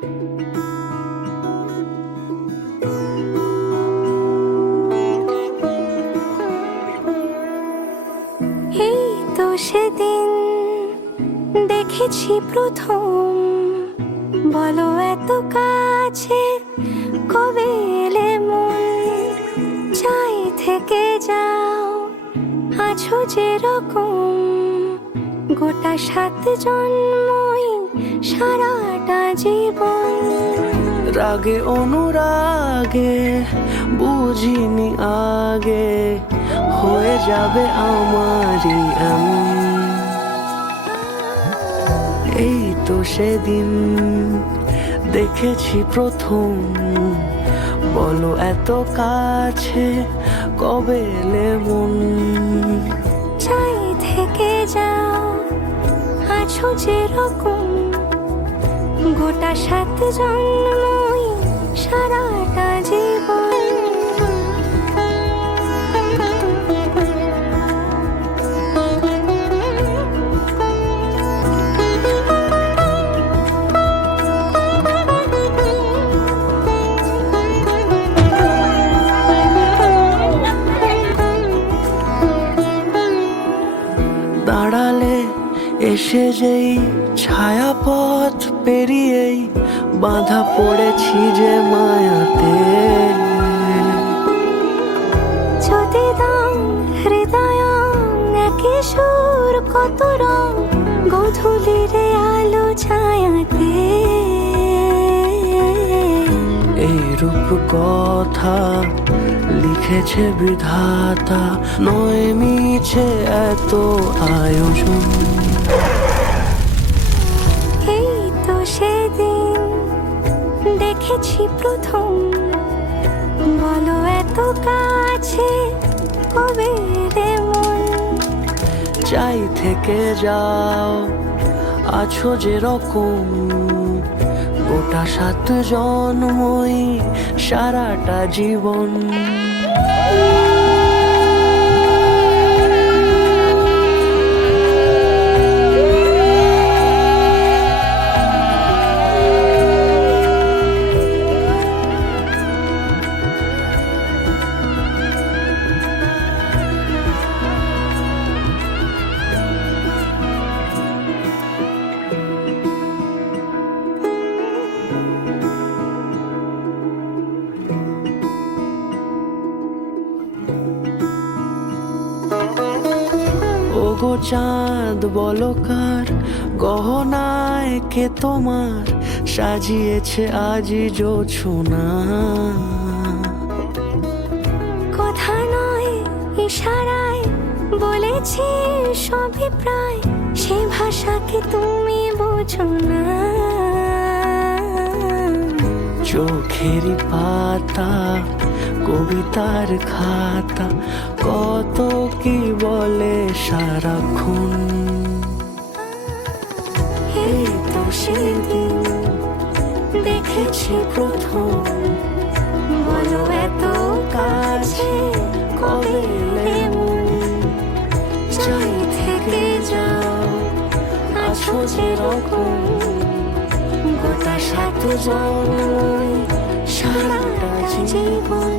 এই তো সেদিন দেখেছি প্রথম, বলো এত কাছে কবে এলে মন, চাই থেকে যাও আছো যেরকম, গোটা 7 জন্মই সারাটা জীবন। রাগে অনুরাগে বুঝিনি আগে, হয়ে যাবে আমারই এমন। এই তো সেদিন দেখেছি প্রথম, বলো এত কাছে কবে এলে মন, চাই থেকে যাও আছো যেরকম, গোটা 7 জন্মই সারাটা জীবন। দাঁড়ালে এসে যেই ছায়াপথ পেরিয়েই বাঁধা পড়েছি যে মায়াতে। যদি দাও হৃদয় একই সুর কত রং, গধূলির আলো ছায়াতে। এই রূপ কথা লিখেছে বিধাতা, নয় মিছে এত আয়োজন। এই তো সেদিন দেখেছি প্রথম, বলো এত কাছে কবে এলে মন, চাই থেকে যাও আছো যেরকম, গোটা 7 জন্মই সারাটা জীবন। ওগো চাঁদ বলো কার গহনায় কে তোমার সাজিয়েছে আজি জোছনা। কথা নয় ইশারায় বলেছি সবই প্রায়, সে ভাষাকে তুমি বোঝো না। চোখেরই পাতা কবিতার খাতা, কত কি বলে সারাক্ষণ। এই তো সেদিন দেখেছি প্রথম, বলো এত কাছে কবে এলে মন, চাই থেকে যাও আছো যেরকম, গোটা 7 জন্মই সারাটা জীবন।